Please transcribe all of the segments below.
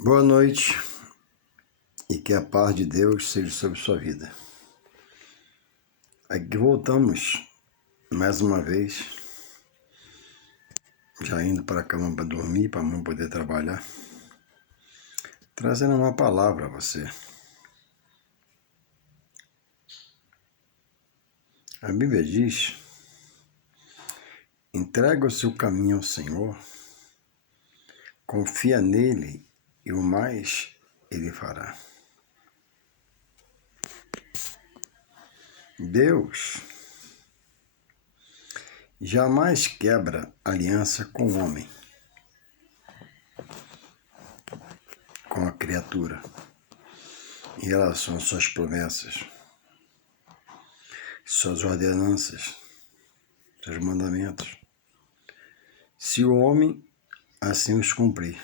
Boa noite e que a paz de Deus seja sobre sua vida. Aqui voltamos mais uma vez, já indo para a cama para dormir, para não poder trabalhar, trazendo uma palavra a você. A Bíblia diz: entrega o seu caminho ao Senhor, confia nele e o mais ele fará. Deus jamais quebra aliança com o homem, com a criatura, em relação às suas promessas, suas ordenanças, seus mandamentos, se o homem assim os cumprir.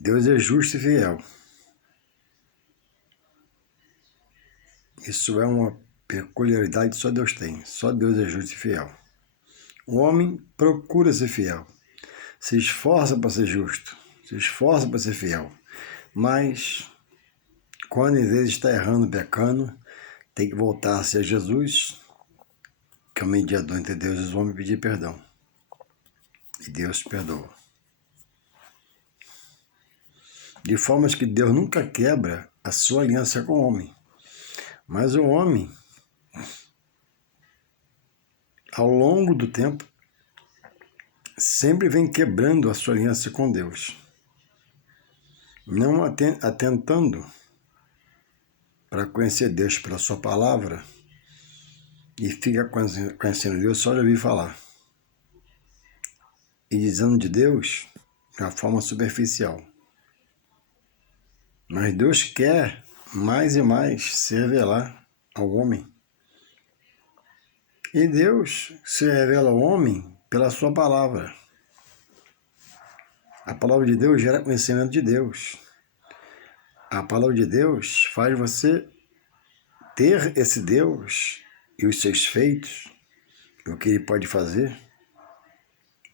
Deus é justo e fiel. Isso é uma peculiaridade que só Deus tem. Só Deus é justo e fiel. O homem procura ser fiel, se esforça para ser justo, se esforça para ser fiel. Mas, quando às vezes está errando, pecando, tem que voltar-se a Jesus, que é o mediador entre Deus e os homens, pedir perdão. E Deus perdoa. De formas que Deus nunca quebra a sua aliança com o homem. Mas o homem, ao longo do tempo, sempre vem quebrando a sua aliança com Deus. Não atentando para conhecer Deus pela sua palavra, e fica conhecendo Deus só de ouvir falar. E dizendo de Deus de uma forma superficial. Mas Deus quer mais e mais se revelar ao homem. E Deus se revela ao homem pela sua palavra. A palavra de Deus gera conhecimento de Deus. A palavra de Deus faz você ter esse Deus e os seus feitos, e o que Ele pode fazer,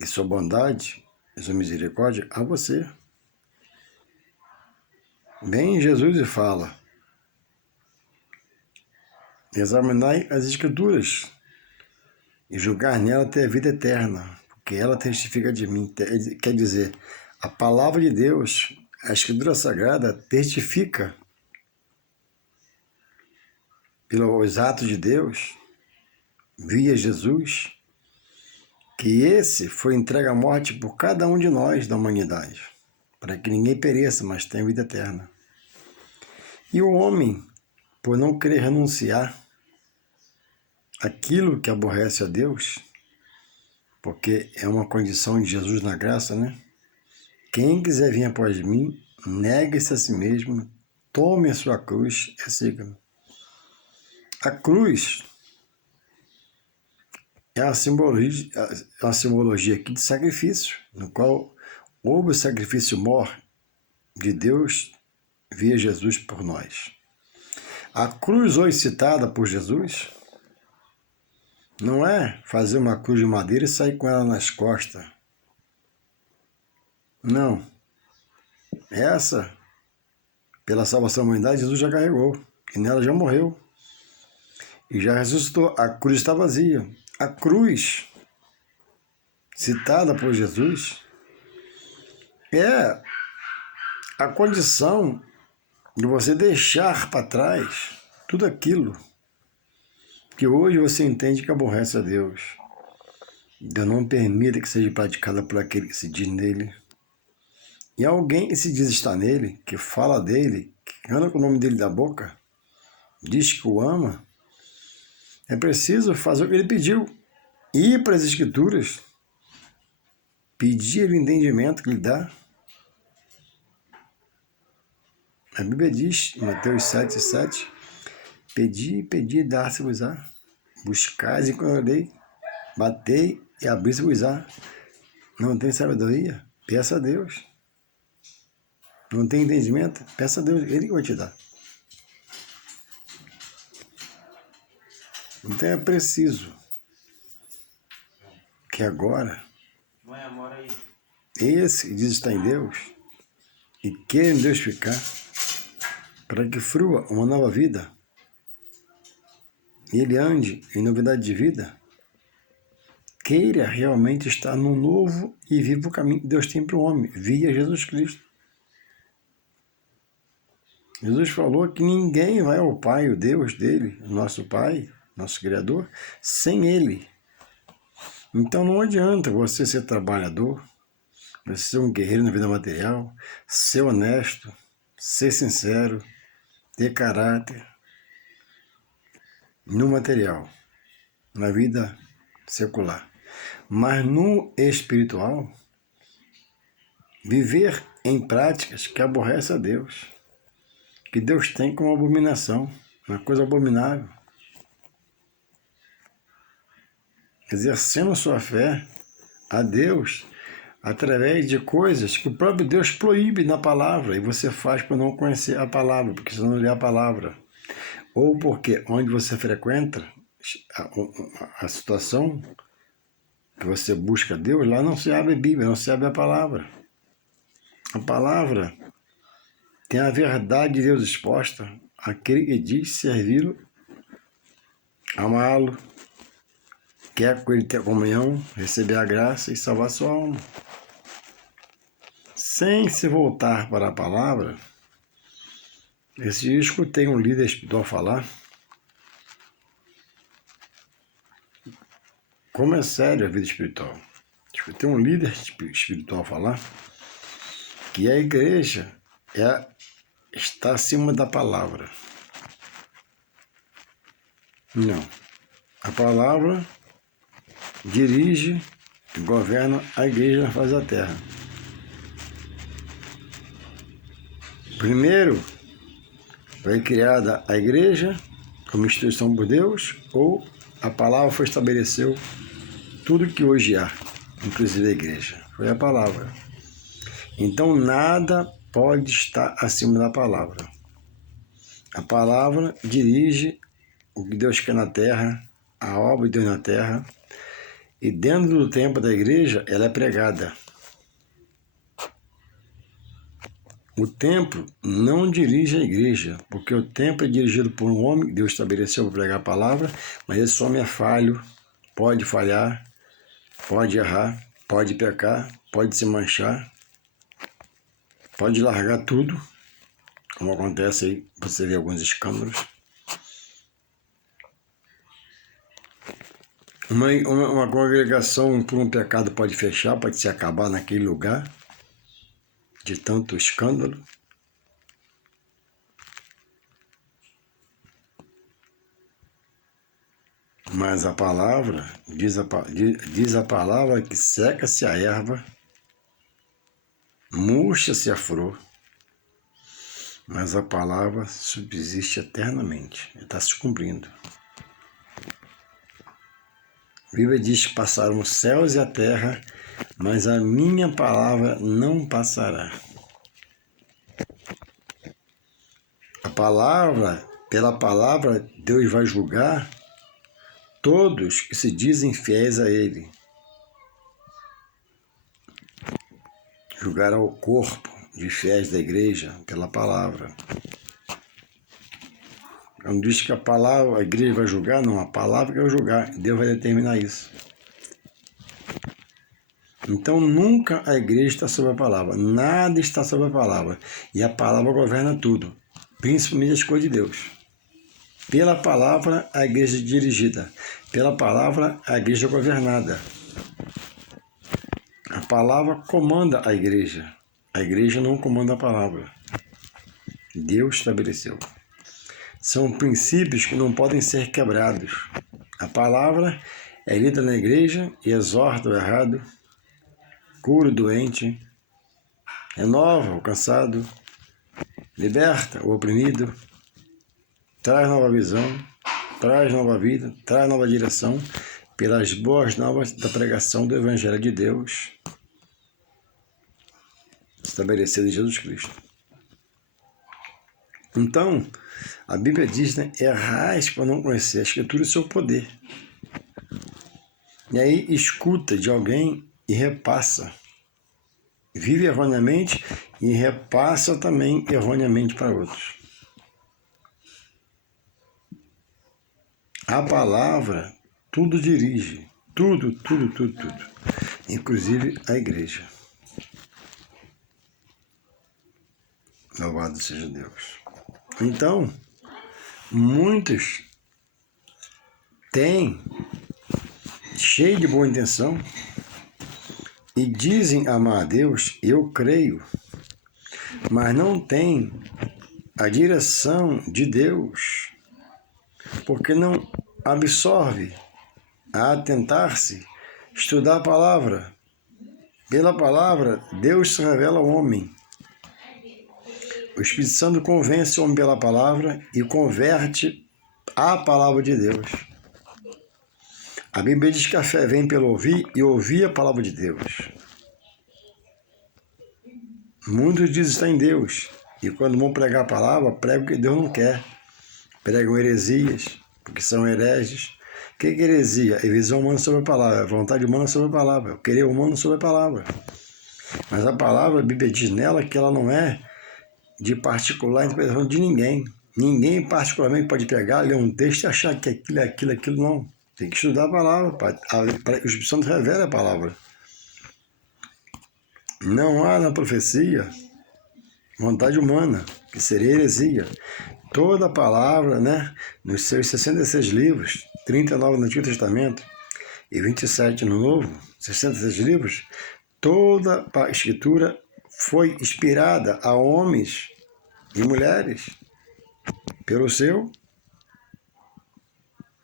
e sua bondade, e sua misericórdia a você. Vem Jesus e fala: examinai as Escrituras e julgar nela ter a vida eterna, porque ela testifica de mim. Quer dizer, a palavra de Deus, a Escritura Sagrada, testifica pelos atos de Deus, via Jesus, que esse foi entregue à morte por cada um de nós da humanidade, para que ninguém pereça, mas tenha vida eterna. E o homem, por não querer renunciar aquilo que aborrece a Deus, porque é uma condição de Jesus na graça, né? Quem quiser vir após mim, negue-se a si mesmo, tome a sua cruz e siga-me. A cruz é uma simbologia aqui de sacrifício, no qual houve o sacrifício maior de Deus via Jesus por nós. A cruz hoje citada por Jesus não é fazer uma cruz de madeira e sair com ela nas costas. Não. Essa, pela salvação da humanidade, Jesus já carregou. E nela já morreu. E já ressuscitou. A cruz está vazia. A cruz, citada por Jesus, é a condição de você deixar para trás tudo aquilo que hoje você entende que aborrece a Deus. Deus não permita que seja praticada por aquele que se diz nele. E alguém que se diz estar nele, que fala dele, que anda com o nome dele da boca, diz que o ama, é preciso fazer o que ele pediu. Ir para as Escrituras, pedir o entendimento que ele dá. A Bíblia diz, em Mateus 7,7, pedi, dar-se-vos-á. Buscais e encontrareis, batei e abri-se-vos-á. Não tem sabedoria? Peça a Deus. Não tem entendimento? Peça a Deus, Ele que vai te dar. Então é preciso que agora esse que diz estar em Deus e quer em Deus ficar, para que frua uma nova vida e ele ande em novidade de vida, queira realmente estar no novo e vivo caminho que Deus tem para o homem, via Jesus Cristo. Jesus falou que ninguém vai ao Pai, o Deus dele, o nosso Pai, nosso Criador, sem Ele. Então não adianta você ser trabalhador, você ser um guerreiro na vida material, ser honesto, ser sincero, ter caráter no material, na vida secular. Mas no espiritual, viver em práticas que aborrecem a Deus, que Deus tem como abominação, uma coisa abominável. Exercendo sua fé a Deus através de coisas que o próprio Deus proíbe na palavra e você faz por não conhecer a palavra, porque você não lê a palavra. Ou porque onde você frequenta a situação que você busca Deus, lá não se abre a Bíblia, não se abre a palavra. A palavra tem a verdade de Deus exposta, aquele que diz servi-lo, amá-lo, quer com ele ter comunhão, receber a graça e salvar sua alma. Sem se voltar para a palavra, esse dia eu escutei um líder espiritual falar como é sério a vida espiritual. Escutei um líder espiritual falar que a igreja está acima da palavra. Não. A palavra dirige e governa a igreja na face da terra. Primeiro, foi criada a igreja como instituição por Deus, ou a palavra foi estabeleceu tudo que hoje há, inclusive a igreja. Foi a palavra. Então nada pode estar acima da palavra. A palavra dirige o que Deus quer na terra, a obra de Deus na terra, e dentro do tempo da igreja ela é pregada. O templo não dirige a igreja, porque o templo é dirigido por um homem que Deus estabeleceu para pregar a palavra, mas esse homem é falho, pode falhar, pode errar, pode pecar, pode se manchar, pode largar tudo, como acontece aí, você vê alguns escândalos. Uma congregação por um pecado pode fechar, pode se acabar naquele lugar, de tanto escândalo. Mas a palavra, diz a palavra que seca-se a erva, murcha-se a flor, mas a palavra subsiste eternamente, está se cumprindo. A Bíblia diz que passaram os céus e a terra, mas a minha palavra não passará. A palavra, pela palavra, Deus vai julgar todos que se dizem fiéis a Ele. Julgará o corpo de fiéis da igreja pela palavra. Não diz que a igreja vai julgar, não, a palavra que vai julgar, Deus vai determinar isso. Então nunca a igreja está sobre a palavra, nada está sobre a palavra, e a palavra governa tudo, principalmente as coisas de Deus. Pela palavra a igreja é dirigida, pela palavra a igreja é governada. A palavra comanda a igreja não comanda a palavra. Deus estabeleceu. São princípios que não podem ser quebrados. A palavra é lida na igreja e exorta o errado, cura o doente, renova o cansado, liberta o oprimido, traz nova visão, traz nova vida, traz nova direção, pelas boas novas da pregação do Evangelho de Deus, estabelecido em Jesus Cristo. Então, a Bíblia diz, né, errais para não conhecer a Escritura e o seu poder. E aí escuta de alguém e repassa. vive erroneamente e repassa também erroneamente para outros. A palavra tudo dirige, tudo, inclusive a igreja. Louvado seja Deus. Então, muitos têm, cheio de boa intenção, e dizem amar a Deus, eu creio, mas não têm a direção de Deus, porque não absorve a atentar-se, estudar a palavra. Pela palavra, Deus se revela ao homem. O Espírito Santo convence o homem pela palavra e converte a palavra de Deus. A Bíblia diz que a fé vem pelo ouvir e ouvir a palavra de Deus. Muitos dizem estar em Deus e quando vão pregar a palavra, pregam o que Deus não quer. Pregam heresias, porque são hereges. O que é heresia? É visão humana sobre a palavra, é vontade humana sobre a palavra, é o querer humano sobre a palavra. Mas a palavra, a Bíblia diz nela que ela não é de particular interpretação de ninguém. Ninguém particularmente pode pegar, ler um texto e achar que aquilo, não. Tem que estudar a palavra. O Espírito Santo revela a palavra. Não há na profecia vontade humana, que seria heresia. Toda a palavra, nos seus 66 livros, 39 no Antigo Testamento e 27 no Novo, 66 livros, toda a Escritura foi inspirada a homens e mulheres pelo seu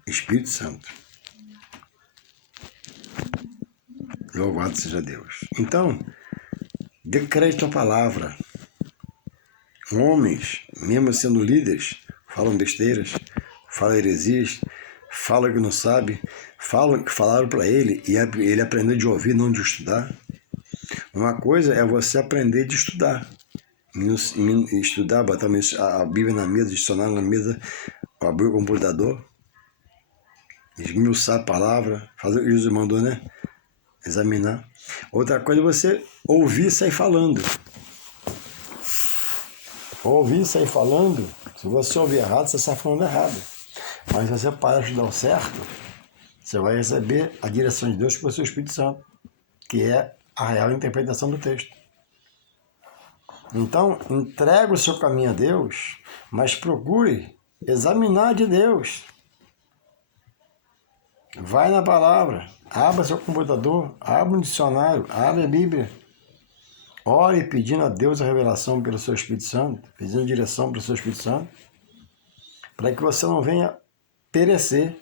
Espírito Santo. Louvado seja Deus. Então, dê crédito à palavra. Homens, mesmo sendo líderes, falam besteiras, falam heresias, falam que não sabe, falam que falaram para ele e ele aprendeu de ouvir, não de estudar. Uma coisa é você aprender de estudar. Estudar, botar a Bíblia na mesa, o dicionário na mesa, abrir o computador, esmiuçar a palavra, fazer o que Jesus mandou, examinar. Outra coisa é você ouvir e sair falando. Ouvir e sair falando, se você ouvir errado, você está falando errado. Mas se você parar de estudar o certo, você vai receber a direção de Deus pelo seu Espírito Santo, que é a real interpretação do texto. Então, entregue o seu caminho a Deus, mas procure examinar de Deus. Vai na palavra, abra seu computador, abra um dicionário, abra a Bíblia. Ore pedindo a Deus a revelação pelo seu Espírito Santo, pedindo direção pelo seu Espírito Santo, para que você não venha perecer.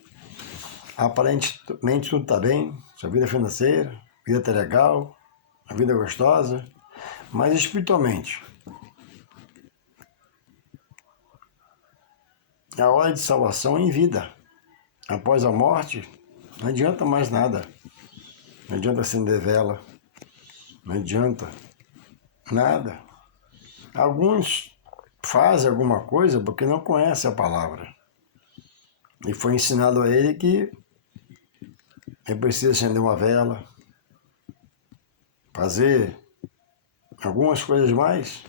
Aparentemente tudo está bem, sua vida financeira, a vida está legal, a vida é gostosa, mas espiritualmente, a hora de salvação é em vida. Após a morte, não adianta mais nada. Não adianta acender vela, não adianta nada. Alguns fazem alguma coisa porque não conhecem a palavra. E foi ensinado a ele que é preciso acender uma vela, fazer algumas coisas mais.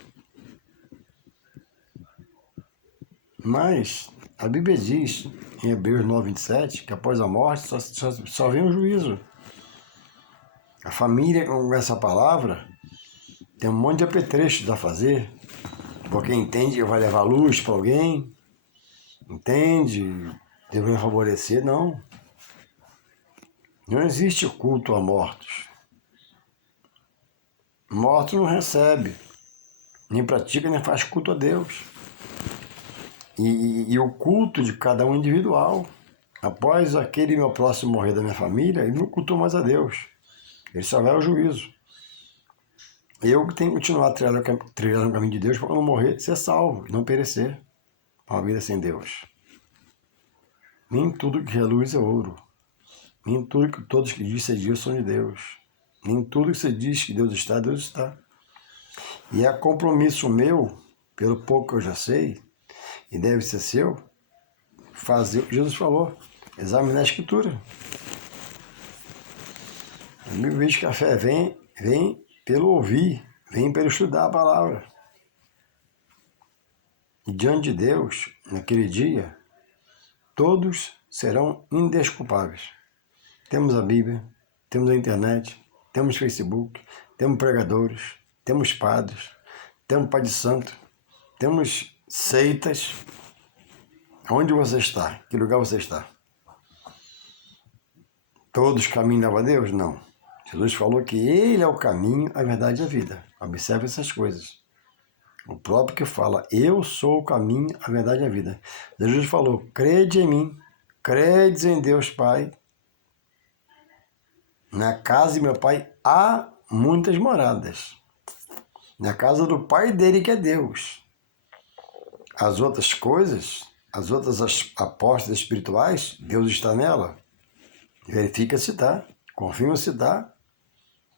Mas a Bíblia diz, em Hebreus 9:27, que após a morte só vem o juízo. A família com essa palavra tem um monte de apetrechos a fazer, porque entende que vai levar luz para alguém, entende, deveria favorecer, não. Não existe culto a mortos. Morto não recebe, nem pratica, nem faz culto a Deus. E o culto de cada um individual. Após aquele meu próximo morrer da minha família, ele não cultou mais a Deus. Ele só vai ao juízo. Eu que tenho que continuar trilhando o caminho de Deus para quando morrer, ser salvo, não perecer. Uma vida sem Deus. Nem tudo que reluz é ouro. Nem tudo que todos que dizem ser Deus são de Deus. Nem tudo que você diz que Deus está. E é compromisso meu, pelo pouco que eu já sei, e deve ser seu, fazer o que Jesus falou, examinar a Escritura. A Bíblia diz que a fé vem pelo ouvir Vem para estudar a palavra. E diante de Deus, naquele dia, todos serão indesculpáveis. Temos a Bíblia, temos a internet, temos Facebook, temos pregadores, temos padres, temos Pai de Santo, temos seitas. Onde você está? Que lugar você está? Todos caminham a Deus? Não. Jesus falou que Ele é o caminho, a verdade e a vida. Observe essas coisas. O próprio que fala, eu sou o caminho, a verdade e a vida. Jesus falou, crede em mim, credes em Deus Pai. Na casa de meu Pai há muitas moradas. Na casa do Pai dele que é Deus. As outras coisas, as outras apostas espirituais, Deus está nela. Verifica se está, confirma se está,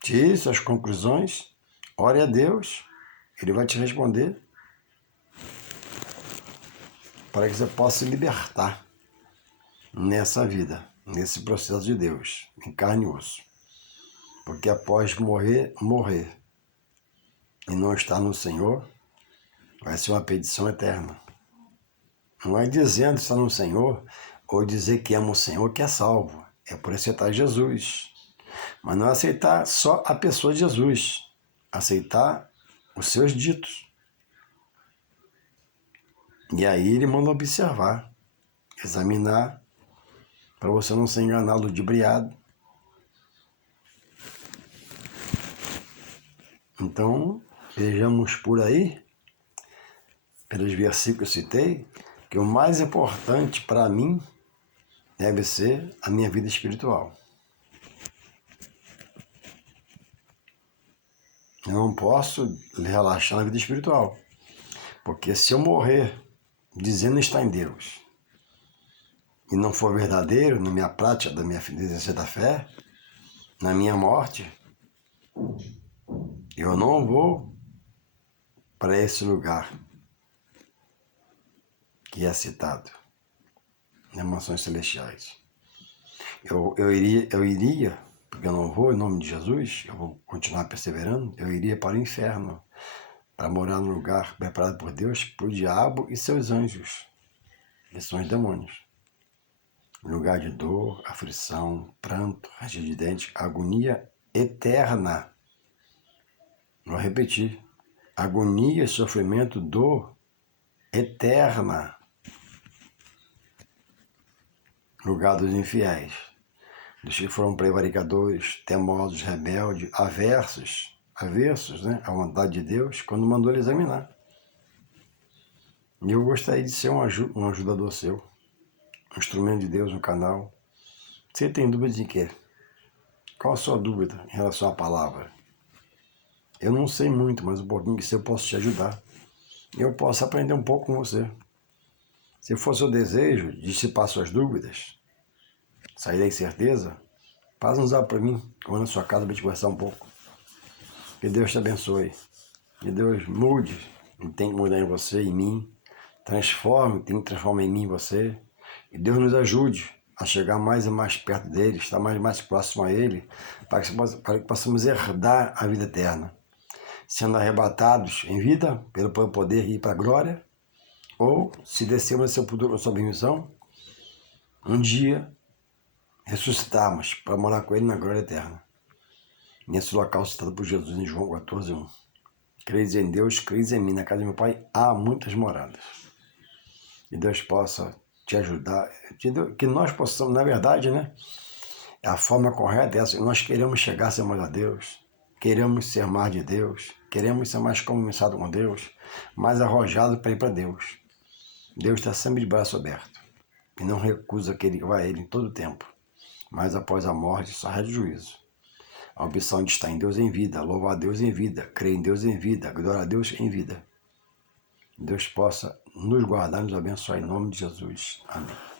tire suas conclusões, ore a Deus, Ele vai te responder para que você possa se libertar nessa vida, nesse processo de Deus, em carne e osso. Porque após morrer e não estar no Senhor, vai ser uma perdição eterna. Não é dizendo estar no Senhor ou dizer que ama o Senhor que é salvo. É por aceitar Jesus. Mas não é aceitar só a pessoa de Jesus. Aceitar os seus ditos. E aí ele manda observar, examinar, para você não ser enganado, ludibriado. Então, vejamos por aí, pelos versículos que eu citei, que o mais importante para mim deve ser a minha vida espiritual. Eu não posso relaxar na vida espiritual. Porque se eu morrer dizendo estar em Deus e não for verdadeiro na minha prática da minha exercício da fé, na minha morte, eu não vou para esse lugar que é citado nas mansões celestiais. Eu iria, porque eu não vou em nome de Jesus, eu vou continuar perseverando, eu iria para o inferno, para morar num lugar preparado por Deus, para o diabo e seus anjos, que são os demônios. Um lugar de dor, aflição, pranto, ranger de dente, agonia eterna. Vou repetir. Agonia, sofrimento, dor eterna. Lugar dos infiéis, dos que foram prevaricadores, temosos, rebeldes, aversos, né, à vontade de Deus, quando mandou ele examinar. E eu gostaria de ser um ajudador seu, um instrumento de Deus no canal. Você tem dúvida de quê? Qual a sua dúvida em relação à palavra? Eu não sei muito, mas um pouquinho que sei eu posso te ajudar. Eu posso aprender um pouco com você. Se for seu desejo dissipar suas dúvidas, sair da incerteza, faz um zap para mim, eu vou na sua casa para te conversar um pouco. Que Deus te abençoe. Que Deus mude, tem que mudar em você, em mim. Transforme, tem que transformar em mim e você. E Deus nos ajude a chegar mais e mais perto dele, estar mais e mais próximo a ele, para que possamos herdar a vida eterna. Sendo arrebatados em vida, pelo poder ir para a glória, ou, se descermos a sua permissão, um dia ressuscitarmos para morar com ele na glória eterna. Nesse local citado por Jesus em João 14:1. Credes em Deus, credes em mim. Na casa do meu Pai há muitas moradas. Que Deus possa te ajudar, que nós possamos, na verdade, né? A forma correta é essa. Nós queremos chegar a ser mais a Deus, queremos ser mais de Deus, queremos ser mais compromissado com Deus, mais arrojado para ir para Deus. Deus está sempre de braço aberto e não recusa que ele vá a Ele em todo o tempo. Mas após a morte só resta juízo. A opção de estar em Deus em vida, louvar a Deus em vida, crer em Deus em vida, adorar a Deus em vida. Deus possa nos guardar e nos abençoar em nome de Jesus. Amém.